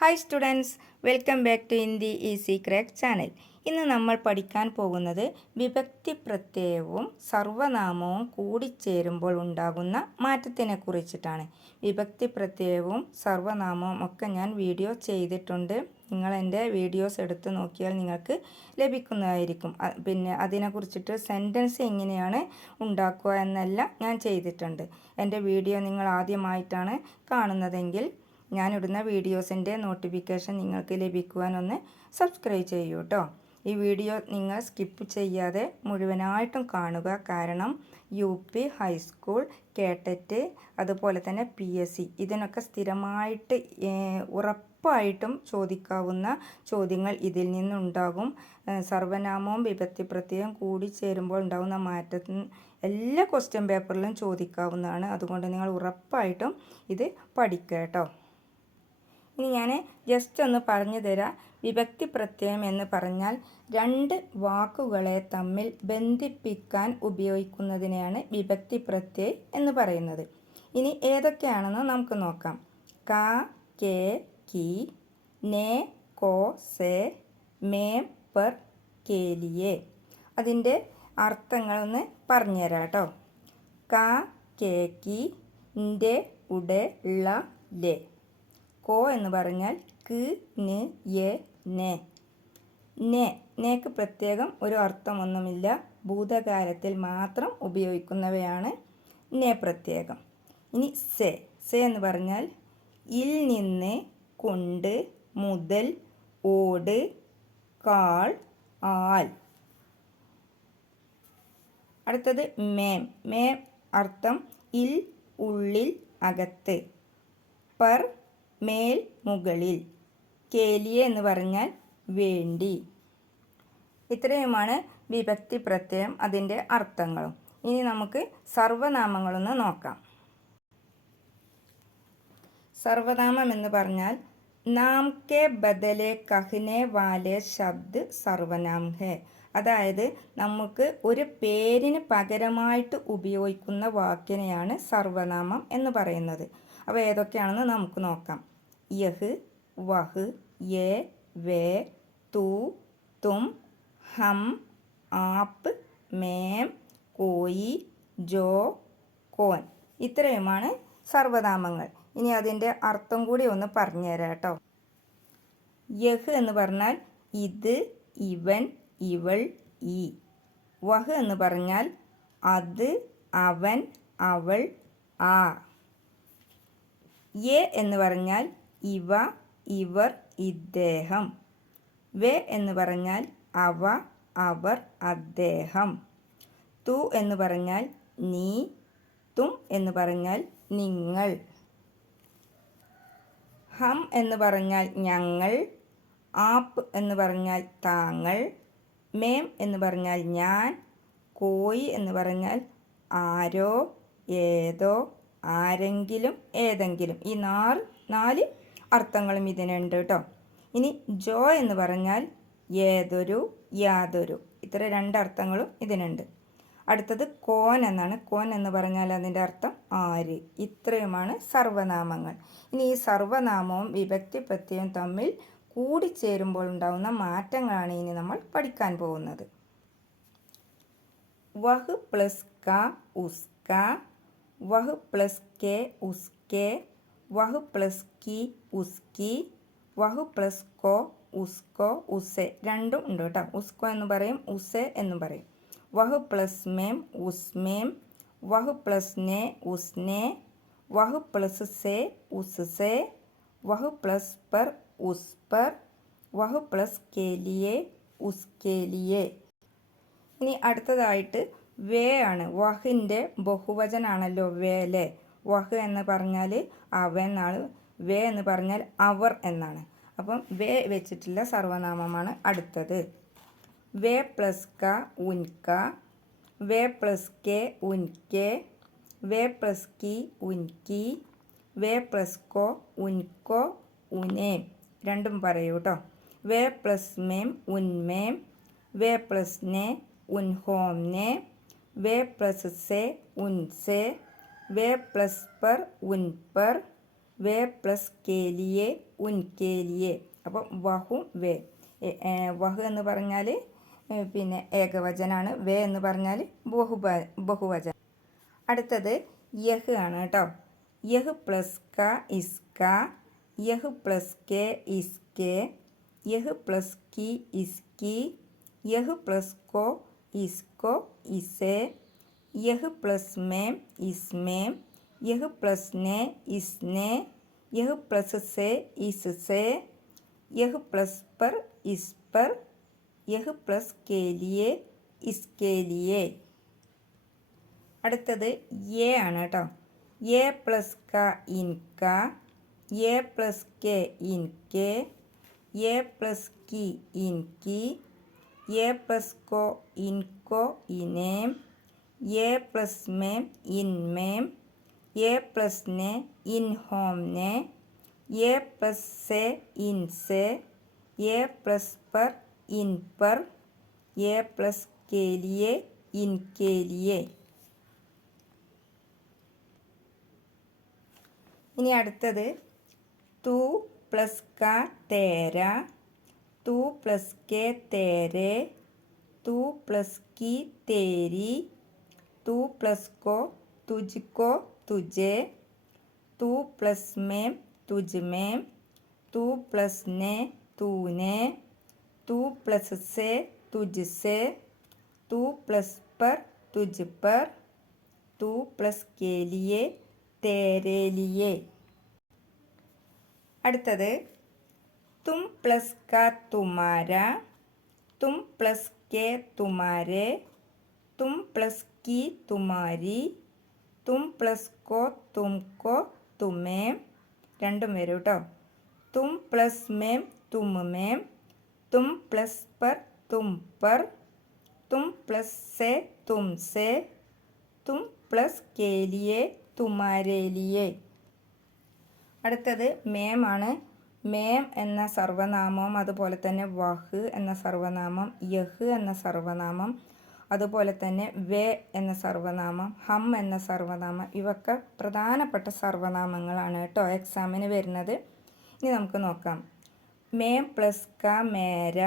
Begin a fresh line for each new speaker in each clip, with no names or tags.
Hi students welcome back to Hindi easy crack channel ഇന്ന് നമ്മൾ പഠിക്കാൻ പോകുന്നത് വിഭക്തി പ്രത്യയവും സർവനാമവും കൂടിച്ചേരുമ്പോൾ ഉണ്ടാകുന്ന മാറ്റത്തിനെ കുറിച്ചിട്ടാണ്. വിഭക്തി പ്രത്യയവും സർവനാമവും ഒക്കെ ഞാൻ വീഡിയോ ചെയ്തിട്ടുണ്ട്. നിങ്ങൾ എന്റെ വീഡിയോസ് എടുത്ത് നോക്കിയാൽ നിങ്ങൾക്ക് ലഭിക്കുന്നതായിരിക്കും. പിന്നെ അതിനെക്കുറിച്ചിട്ട് സെന്റൻസ് എങ്ങനെയാണ് ഉണ്ടാക്കുക എന്നെല്ലാം ഞാൻ ചെയ്തിട്ടുണ്ട്. എന്റെ വീഡിയോ നിങ്ങൾ ആദ്യമായിട്ടാണ് കാണുന്നതെങ്കിൽ ഞാനിടുന്ന വീഡിയോസിന്റെ നോട്ടിഫിക്കേഷൻ നിങ്ങൾക്ക് ലഭിക്കുവാനൊന്ന് സബ്സ്ക്രൈബ് ചെയ്യൂ കേട്ടോ ഈ വീഡിയോ നിങ്ങൾ സ്കിപ്പ് ചെയ്യാതെ മുഴുവനായിട്ടും കാണുക. കാരണം യു പി ഹൈസ്കൂൾ കേട്ടറ്റ് അതുപോലെ തന്നെ പി എസ് സി ഇതിനൊക്കെ സ്ഥിരമായിട്ട് ഉറപ്പായിട്ടും ചോദിക്കാവുന്ന ചോദ്യങ്ങൾ ഇതിൽ നിന്നുണ്ടാകും. സർവനാമവും വിപത്തി പ്രത്യയം കൂടി ചേരുമ്പോൾ ഉണ്ടാകുന്ന മാറ്റത്തിന് എല്ലാ ക്വസ്റ്റ്യൻ പേപ്പറിലും ചോദിക്കാവുന്നതാണ്. അതുകൊണ്ട് നിങ്ങൾ ഉറപ്പായിട്ടും ഇത് പഠിക്കുക കേട്ടോ ഇനി ഞാൻ ജസ്റ്റ് ഒന്ന് പറഞ്ഞു തരാം. വിഭക്തി പ്രത്യയം എന്ന് പറഞ്ഞാൽ രണ്ട് വാക്കുകളെ തമ്മിൽ ബന്ധിപ്പിക്കാൻ ഉപയോഗിക്കുന്നതിനെയാണ് വിഭക്തി പ്രത്യയം എന്ന് പറയുന്നത്. ഇനി ഏതൊക്കെയാണെന്ന് നമുക്ക് നോക്കാം. ക കെ കി നേ കോ സെ മേ പെർ കേലിയെ. അതിന്റെ അർത്ഥങ്ങളൊന്ന് പറഞ്ഞുതരാം കേട്ടോ ക കെ കി ന്റെ ഉടെ ള ലെ. കോ എന്ന് പറഞ്ഞാൽ ക് ന് യെ നെ. നെ. നേക്ക് പ്രത്യേകം ഒരു അർത്ഥമൊന്നുമില്ല. ഭൂതകാലത്തിൽ മാത്രം ഉപയോഗിക്കുന്നവയാണ് നെ പ്രത്യേകം. ഇനി സെ. സെ എന്ന് പറഞ്ഞാൽ ഇൽ നിന്ന് കൊണ്ട് മുതൽ ഓട് കാൾ ആൽ. അടുത്തത് മേം. മേം അർത്ഥം ഇൽ ഉള്ളിൽ അകത്ത്. പർ മേൽ മുകളിൽ. കേലിയ എന്ന് പറഞ്ഞാൽ വേണ്ടി. ഇത്രയുമാണ് വിഭക്തി പ്രത്യയം അതിന്റെ അർത്ഥങ്ങളും. ഇനി നമുക്ക് സർവനാമങ്ങളൊന്ന് നോക്കാം. സർവനാമം എന്ന് പറഞ്ഞാൽ നാം കെ ബദലെ കഹ്നെ വാലെ ശബ്ദ് സർവനാം ഹെ. അതായത് നമുക്ക് ഒരു പേരിന് പകരമായിട്ട് ഉപയോഗിക്കുന്ന വാക്കിനെയാണ് സർവനാമം എന്ന് പറയുന്നത്. അപ്പോൾ ഏതൊക്കെയാണെന്ന് നമുക്ക് നോക്കാം. യഹ് വഹ് യെ വേ തു തും ഹം ആപ്പ് മേം കോയി ജോ കോൻ. ഇത്രയുമാണ് സർവനാമങ്ങൾ. ഇനി അതിന്റെ അർത്ഥം കൂടി ഒന്ന് പറഞ്ഞുതരാം കേട്ടോ. യഹ് എന്ന് പറഞ്ഞാൽ ഇത് ഇവൻ ഇവൾ ഈ. വഹ് എന്ന് പറഞ്ഞാൽ അത് അവൻ അവൾ ആ. യെ എന്ന് പറഞ്ഞാൽ ഇവ ഇവർ ഇദ്ദേഹം. വെ എന്ന് പറഞ്ഞാൽ അവ അവർ അദ്ദേഹം. തു എന്ന് പറഞ്ഞാൽ നീ തും എന്ന് പറഞ്ഞാൽ നിങ്ങൾ. ഹം എന്ന് പറഞ്ഞാൽ ഞങ്ങൾ ആപ്പ് എന്ന് പറഞ്ഞാൽ താങ്കൾ മേം എന്ന് പറഞ്ഞാൽ ഞാൻ കോയി എന്ന് പറഞ്ഞാൽ ആരോ ഏതോ ആരെങ്കിലും ഏതെങ്കിലും. ഈ നാല് നാല് അർത്ഥങ്ങളും ഇതിനുണ്ട് കേട്ടോ. ഇനി ജോ എന്ന് പറഞ്ഞാൽ ഏതൊരു യാതൊരു. ഇത്ര രണ്ട് അർത്ഥങ്ങളും ഇതിനുണ്ട്. അടുത്തത് കോൻ എന്നാണ്. കോൻ എന്ന് പറഞ്ഞാൽ അതിന്റെ അർത്ഥം ആര്. ഇത്രയുമാണ് സർവനാമങ്ങൾ. ഇനി ഈ സർവനാമവും വിഭക്തി പ്രത്യയവും തമ്മിൽ കൂടിച്ചേരുമ്പോൾ ഉണ്ടാകുന്ന മാറ്റങ്ങളാണ് ഇനി നമ്മൾ പഠിക്കാൻ പോകുന്നത്. വഹ് പ്ലസ് ക ഉസ്ക വഹ് പ്ലസ് കെ ഉസ്കെ വഹു പ്ലസ് കി ഉസ്കി വഹു പ്ലസ് കോ ഉസ്കോ ഉസെ രണ്ടും ഉണ്ട് കേട്ടോ. ഉസ്കോ എന്ന് പറയും ഉസെ എന്ന് പറയും. വഹു പ്ലസ് മേം ഉസ്മേം വഹു പ്ലസ് നെ ഉസ്നേ വഹു പ്ലസ് സെ ഉസ്സെ വഹു പ്ലസ് പെർ ഉസ് പെർ വഹു പ്ലസ് കേലിയെ ഉസ്കേലിയെ. ഇനി അടുത്തതായിട്ട് വേ ആണ്. വഹിന്റെ ബഹുവചനാണല്ലോ വേലെ വഹ് എന്ന് പറഞ്ഞാൽ അവൻ എന്നാണ് വേ എന്ന് പറഞ്ഞാൽ അവർ എന്നാണ്. അപ്പം വേ വെച്ചിട്ടുള്ള സർവനാമമാണ് അടുത്തത്. വേ പ്ലസ് ക ഉൻക വേ പ്ലസ് കെ ഉൻകെ വേ പ്ലസ് കി ഉൻകി വേ പ്ലസ് കോ ഉൻകോ ഉനേ. രണ്ടും പറയൂ കേട്ടോ വേ പ്ലസ് മേം ഉൻമേം വേ പ്ലസ് നെ ഉൻഹോം നെ വേ പ്ലസ് സെ ഉൻസെ വേ പ്ലസ് पर ഉൻ पर വേ പ്ലസ് കേലിയെ ഉൻ കേലിയെ അപ്പം വഹും വേ എ- ഏ, വഹു എന്ന് പറഞ്ഞാൽ പിന്നെ ഏകവചനാണ് വേ എന്ന് പറഞ്ഞാൽ ബഹുബ ബഹുവചനം അടുത്തത് യഹ് ആണ് കേട്ടോ യഹ് പ്ലസ് ക ഇസ്ക യഹ് പ്ലസ് കെ ഇസ്കെ യഹ് പ്ലസ് കി ഇസ്കി യഹ് പ്ലസ് കോ ഇസ്കോ ഇസെ യഹ് പ്ലസ് മേം ഇസ്മേം യഹ് പ്ലസ് നെ ഇസ്നെ യഹ് പ്ലസ് സെ ഇസ്സെ യഹ് പ്ലസ് पर इस पर यह प्लस के लिए इसके लिए അടുത്തത് എ ആണ് കേട്ടോ എ പ്ലസ് ക ഇൻക A plus K ഇൻകെ A plus Ki inky A plus co ഇൻകോ ഇനേം A plus ma'am ഇൻമേം A plus നെ ഇൻ ഹോം നെ എ പ്ലസ് സെ ഇൻ സെ എ പ്ലസ് पर इन पर ए प्लस के लिए इनके लिए ഇനി അടുത്തത് തൂ പ്ലസ് ക തേര തൂ പ്ലസ് കെ തേരെ തൂ പ്ലസ് കി തേരി തൂ പ്ലസ് കോ തുജ്കോ തുജെ തൂ പ്ലസ് മേം തുജ് മേം तू प्लस ने तूने तू प्लस से तुझसे तू प्लस पर तुझ पर तू प्लस के लिए तेरे लिए അടുത്തത് തും പ്ലസ് ക തുമാര തും പ്ലസ് കെ തുമാരെ തും പ്ലസ് की തുമാരി തും പ്ലസ് കോ തും കോ തുമേം രണ്ടും വരും കേട്ടോ തും പ്ലസ് മേം തും മേം. തും പ്ലസ് പർ തും പർ. തും പ്ലസ് സെ തും സെ. തും പ്ലസ് കേലിയെ തുമാരേലിയെ അടുത്തത് മേമാണ് മേം എന്ന സർവനാമം അതുപോലെ തന്നെ വഹ് എന്ന സർവനാമം യഹ് എന്ന സർവനാമം അതുപോലെ തന്നെ വേ എന്ന സർവനാമം ഹം എന്ന സർവനാമം ഇവയൊക്കെ പ്രധാനപ്പെട്ട സർവനാമങ്ങളാണ് കേട്ടോ എക്സാമിന് വരുന്നത്. ഇനി നമുക്ക് നോക്കാം. മേ പ്ലസ് ക മേര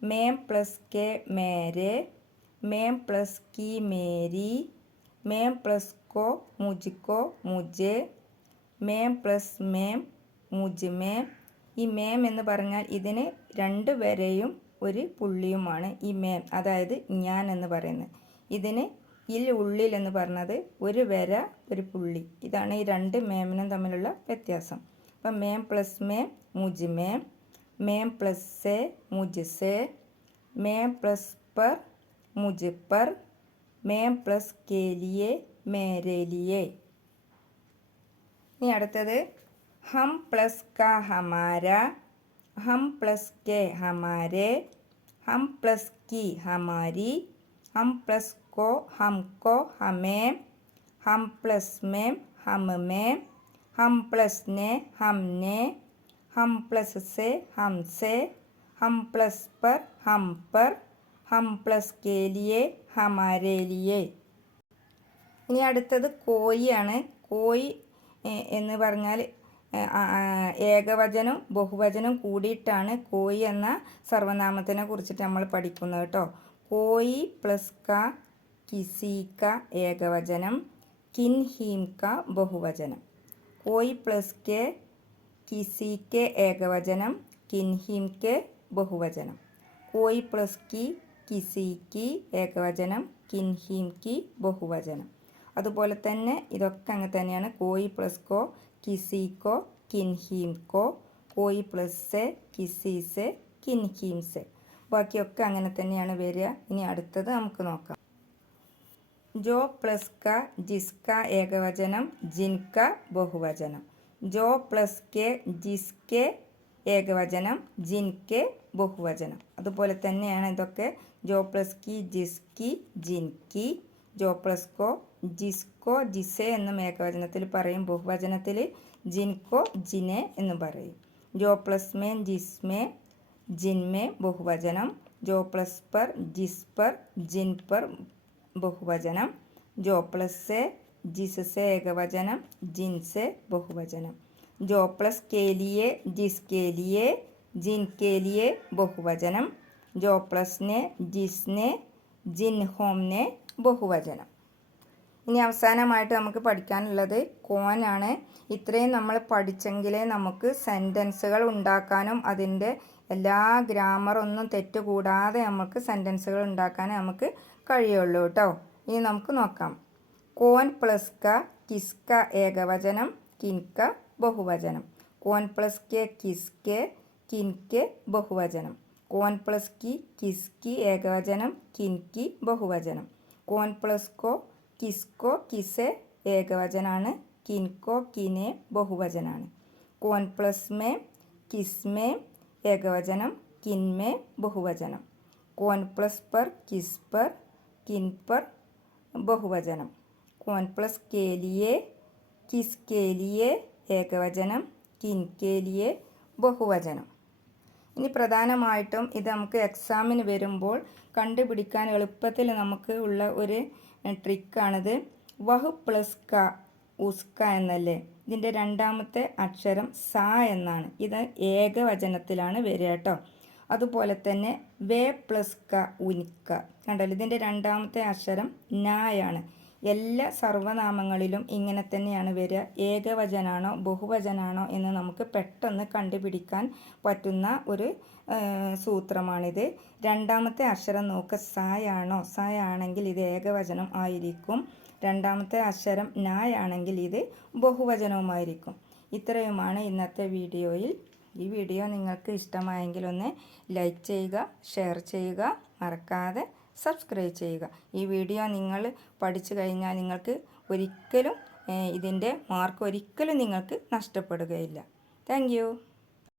മേ പ്ലസ് കെ മേരെ മേ പ്ലസ് കി മേരി മേ പ്ലസ് കോ മുജിക്കോ മുജെ മേ പ്ലസ് മേം മുജ് മേം. ഈ മേം എന്ന് പറഞ്ഞാൽ ഇതിന് രണ്ട് വരെയും ഒരു പുള്ളിയുമാണ് ഈ മേം അതായത് ഞാൻ എന്ന് പറയുന്നത്. ഇതിന് ഇൽ ഉള്ളിൽ എന്ന് പറഞ്ഞത് ഒരു വര ഒരു പുള്ളി. ഇതാണ് ഈ രണ്ട് മേമിനും തമ്മിലുള്ള വ്യത്യാസം. അപ്പം മേം പ്ലസ് മേം മുജ് മേം. മേം പ്ലസ് സെ മുജ് സെ. മേം പ്ലസ് പർ മുജ് പർ. മേം പ്ലസ് കേലിയെ മേരേലിയെ ഇനി അടുത്തത് ഹം പ്ലസ് ക ഹമാര. ഹം പ്ലസ് കെ ഹമാരെ ഹം പ്ലസ് കി ഹമാരി ഹം പ്ലസ് കോ ഹംകോ ഹമേ ഹം പ്ലസ് മേ ഹമമേ ഹം പ്ലസ് നെ ഹംനെ ഹം പ്ലസ് സെ ഹംസെ ഹം പ്ലസ് പർ ഹം പർ ഹം പ്ലസ് കെ ലിയെ ഹമാരെ ലിയെ. ഇനി അടുത്തത് കോയിയാണ് കോയി എന്ന് പറഞ്ഞാൽ ഏകവചനം ബഹുവചനം കൂടിയിട്ടാണ് കോയി എന്ന സർവനാമത്തിനെ കുറിച്ചിട്ട് നമ്മൾ പഠിക്കുന്നത് കേട്ടോ. കോയി പ്ലസ് ക കിസീക്ക ഏകവചനം കിൻ ഹീം ക ബഹുവചനം. കോയി പ്ലസ് കെ കിസി കെ ഏകവചനം കിൻ ഹീം കെ ബഹുവചനം. കോയി പ്ലസ് കി കിസി കി ഏകവചനം കിൻ ഹീം കി ബഹുവചനം. അതുപോലെ തന്നെ ഇതൊക്കെ അങ്ങനെ തന്നെയാണ് കോയി പ്ലസ് കോ കിസി കോ കിൻ ഹീം കോ കോയി പ്ലസ് സെ കിസി സെ കിൻ ഹീം സെ ബാക്കിയൊക്കെ അങ്ങനെ തന്നെയാണ് വരിക. ഇനി അടുത്തത് നമുക്ക് നോക്കാം. ജോ പ്ലസ് ക ജിസ്ക ഏകവചനം ജിൻക ബഹുവചനം. ജോ പ്ലസ് കെ ജിസ്കെ ഏകവചനം ജിൻകെ ബഹുവചനം. അതുപോലെ തന്നെയാണ് ഇതൊക്കെ. ജോ പ്ലസ് കി ജിസ്കി ജിൻകി ജോ പ്ലസ് കോ ജിസ്കോ ജിസെ എന്നും ഏകവചനത്തിൽ പറയും ബഹുവചനത്തിൽ ജിൻകോ ജിനെ എന്ന് പറയും ജോ പ്ലസ് മേ ജിസ്മേ ജിൻമേ ബഹുവചനം ജോ പ്ലസ് पर ജിസ് पर ജിൻ पर ബഹുവചനം ജോ പ്ലസ് സെ ജിസ് സെ ഏകവചനം ജിൻ സെ ബഹുവചനം ജോ പ്ലസ് കേലിയെ ജിസ്കേലിയെ ജിൻകേലിയെ ബഹുവചനം ജോ പ്ലസ്നെ ജിസ്നെ ജിൻഹോംനെ ബഹുവചനം ഇനി അവസാനമായിട്ട് നമുക്ക് പഠിക്കാനുള്ളത് കോനാണ്. ഇത്രയും നമ്മൾ പഠിച്ചെങ്കിലേ നമുക്ക് സെന്റൻസുകൾ ഉണ്ടാക്കാനും അതിന്റെ എല്ലാ ഗ്രാമറൊന്നും തെറ്റുകൂടാതെ നമുക്ക് സെന്റൻസുകൾ ഉണ്ടാക്കാൻ നമുക്ക് കഴിയുള്ളൂ കേട്ടോ. ഇനി നമുക്ക് നോക്കാം. കോൻ പ്ലസ് ക കിസ്ക ഏകവചനം കിൻക ബഹുവചനം. കോൻ പ്ലസ് കെ കിസ്കെ കിൻകെ ബഹുവചനം. കോൻ പ്ലസ് കി കിസ്കി ഏകവചനം കിൻകി ബഹുവചനം. കോൻ പ്ലസ് കോ കിസ്കോ കിസെ ഏകവചനാണ്. കിൻകോ കിനെ ബഹുവചനാണ്. കോൻ പ്ലസ് മേ കിസ്മേ ഏകവചനം കിൻമേ ബഹുവചനം. കോൻ പ്ലസ് പർ കിസ് പർ കിൻ പർ ബഹുവചനം. കോൻ പ്ലസ് കേലിയെ കിസ് കേലിയെ ഏകവചനം കിൻ കേലിയെ ബഹുവചനം. ഇനി പ്രധാനമായിട്ടും ഇത് നമുക്ക് എക്സാമിന് വരുമ്പോൾ കണ്ടുപിടിക്കാൻ എളുപ്പത്തിൽ നമുക്ക് ഉള്ള ഒരു ട്രിക്കാണിത്. വഹു പ്ലസ് ക ഉസ്ക എന്നല്ലേ? ഇതിന്റെ രണ്ടാമത്തെ അക്ഷരം സ എന്നാണ്. ഇത് ഏകവചനത്തിലാണ് വരിക കേട്ടോ. അതുപോലെ തന്നെ വേ പ്ലസ് ക ഉനിക്ക കണ്ടല്ലോ ഇതിന്റെ രണ്ടാമത്തെ അക്ഷരം നായാണ്. എല്ലാ സർവനാമങ്ങളിലും ഇങ്ങനെ തന്നെയാണ് വരിക. ഏകവചനാണോ ബഹുവചനാണോ എന്ന് നമുക്ക് പെട്ടെന്ന് കണ്ടുപിടിക്കാൻ പറ്റുന്ന ഒരു സൂത്രമാണിത്. രണ്ടാമത്തെ അക്ഷരം നോക്ക്. സായാണോ? സായാണെങ്കിൽ ഇത് ഏകവചനം ആയിരിക്കും. രണ്ടാമത്തെ അക്ഷരം നായാണെങ്കിൽ ഇത് ബഹുവചനവുമായിരിക്കും. ഇത്രയുമാണ് ഇന്നത്തെ വീഡിയോയിൽ. ഈ വീഡിയോ നിങ്ങൾക്ക് ഇഷ്ടമായെങ്കിൽ ഒന്ന് ലൈക്ക് ചെയ്യുക ഷെയർ ചെയ്യുക. മറക്കാതെ സബ്സ്ക്രൈബ് ചെയ്യുക. ഈ വീഡിയോ നിങ്ങൾ പഠിച്ചു കഴിഞ്ഞാൽ നിങ്ങൾക്ക് ഒരിക്കലും ഇതിന്റെ മാർക്ക് ഒരിക്കലും നിങ്ങൾക്ക് നഷ്ടപ്പെടുകയില്ല. താങ്ക്